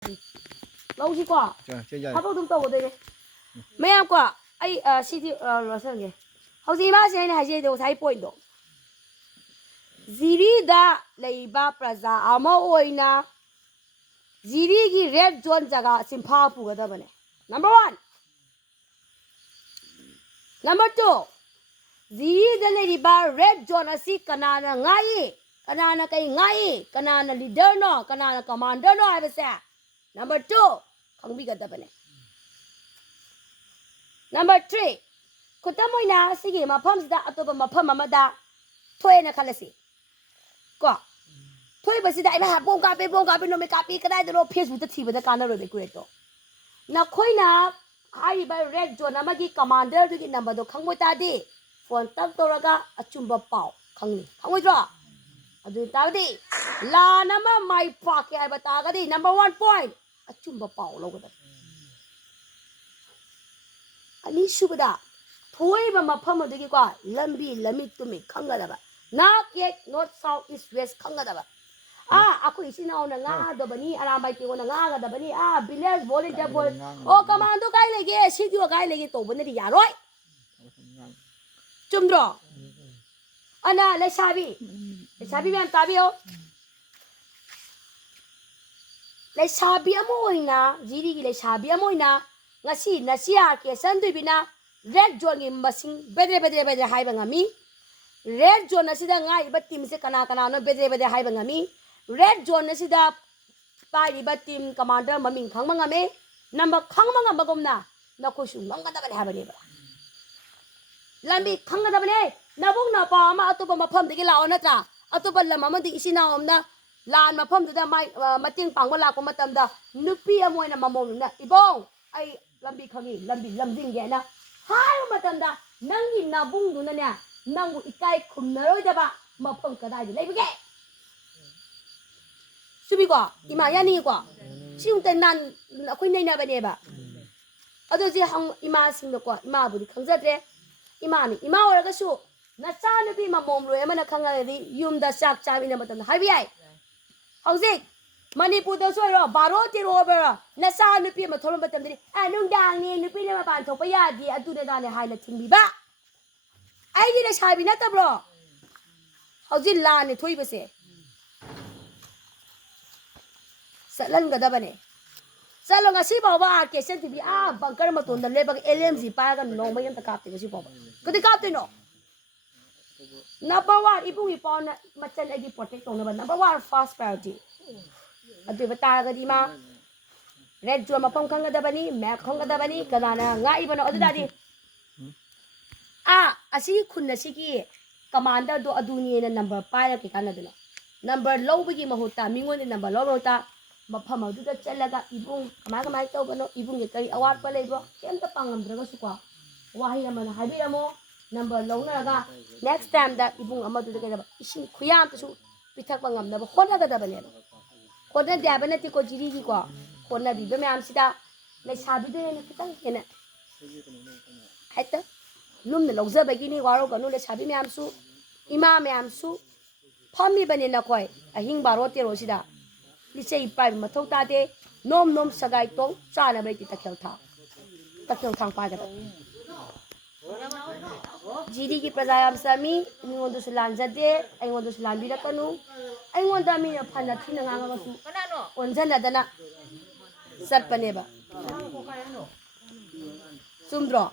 ꯂꯧꯁꯤ ꯀꯣ ꯊꯕꯛ ꯑꯗꯨꯝ ꯇꯧꯒꯗꯣꯏꯅꯦ ꯃꯌꯥꯝ ꯀꯣ ꯑꯩ ꯁꯤꯗꯤ ꯂꯣꯏꯁꯟꯒꯦ ꯍꯧꯖꯤꯛ ꯏꯃꯥꯁꯦ ꯑꯩꯅ ꯍꯥꯏꯖꯩꯗꯣ ꯉꯁꯥꯏ ꯄꯣꯏꯟꯗꯣ ꯖꯤꯔꯤꯗ ꯂꯩꯕ ꯄ꯭ꯔꯖꯥ ꯑꯃ ꯑꯣꯏꯅ ꯖꯤꯔꯤꯒꯤ ꯔꯦꯗ ꯖꯣꯟ ꯖꯒꯥ ꯆꯤꯡꯐꯥ ꯄꯨꯒꯗꯕꯅꯦ ꯅꯝꯕꯔ 1 ꯅꯝꯕꯔ 2 ꯖꯤꯔꯤꯗ ꯂꯩꯔꯤꯕ ꯔꯦꯗ ꯖꯣꯟ ꯑꯁꯤ ꯀꯅꯥꯅ ꯉꯥꯛꯏ ꯀꯅꯥꯅ ꯀꯩ ꯉꯥꯛꯏ ꯀꯅꯥꯅ ꯂꯤꯗꯔꯅꯣ ꯀꯅꯥꯅ ꯀꯃꯥꯟꯗꯔꯅꯣ ꯍꯥꯏꯕꯁꯦ नंबर 2 खंबीगदबने नंबर 3 खुतमोइना सिगे मफमसिदा अतोबा मफम अमदा थोयना खलसी को थोयबसिदा इबा बोंग कापे नोमे कापी कदाइदरो फेसबुक त थिबदा कानरो दे कुएतो नखोइना हाइबा रेड जोन अमगी कमांडर दुगी नंबर दो खंगोय तादि फोन तब तोरगा अचुंबा पाव खंगनी खंगोयद्रो अदु तागदि लानमा माइ पाके आइबा तागदि नंबर 1 पॉइंट अचुंबा पाव लौगदा अनि सुबदा थोइबा मफम अदुगी को लंबी लमी तुमी खंगदबा north north south east west खंगदबा अखो इसिनाव ना गादबनी अरामबाई तेगो ना गागदबनी विलेज वॉलंटियर बोल ओ कमांडो काय लेगे सीडीओ काय लेगे तोबनदि यारोय चुमद्रो अना लेसाबी मैम ताबियो लेसाबी अमोइना जिरी की लेसाबी अमोइना ngasi nasia ke sanduibina red zone gi masing bedre haiba ngami red zone asida ngai ba team se kana no bedre haiba ngami red zone asida pai ba team commander maming khangma ngame number khangma ngam bagomna nakoi su ngangada bane habane ba lambi khangada bane nabung na pa ma atoba mafam digi lao natra atoba lam amadi isina omna lan mafam duda mai mating pangwa lakwa matamda nupi amoina mamomna ibong ai lambi khangi lamding ge na hayo matamda nangi nabung duna ne nangu ikai khumnaroi daba mafam kadai de leibige subi ko ima yani ko siung te nan akhoi nei na bane ba ado ji hang ima sing ko ima budi khangjadre ima ni ima oraga su na cha nubi mamom loi amana khangari yumda chak chabina matamda haibi ai hauzik Manipur da soiro baro tiro bera nasa nupi ma thorom batam diri nungdang ni nupi le ma ban thokpa yadi adu ne dane haina thingbi ba ai gi na sabi na tabro hauji la ni thoi base salan gada bane salo nga si bawa ke senti bi bunker ma ton da le ba LMG pa ga no ma yan ta kapte ga si bawa kadi kapte no number 1 ibu ipon machan agi protect tong na number 1 first priority अदु बतागदि मा red जो मफम खंगदबनी map खंगदबनी कदाना गाइबनो अदुदादि असि खुन्न सिगी commander दो अदुनी ने number पाया के कानदनो number लौबगी महुता मिंगोन number लौरोता मफम अदुदा चलगा इबुंग कमाय तौबनो इबुंग के करी अवार प लेबो केमता पांगमद्रगा सुको वाही अमना हाबिरमो नंबर लौनरगा नेक्स्ट टाइम दा इबुंग अमदुदा केदबा इसिंग खुयाम तसु पिथक पंगमदबा होनगदबने कोना द्याबना ति को जिरी की को कोना बिबे म्याम सिदा ले साबिदो ने खितंग हेना हैत लुम ने लौजबगी नि वारो गनु ले साबि म्याम सु इमा म्याम सु फमी बने न कोय अहिंग बारो तेरो सिदा लिचै पाइ मथौ तादे नोम सगाई तो चाना बैति तखेल थांग पागदा जिरी की प्रजायाम सामी निगोंदु सुलांजदे आइगोंदु सुलांबिरकनु आइगोंदा मी फना थिना गांगासु ओंजनदना सत्पनेबा सुमद्रो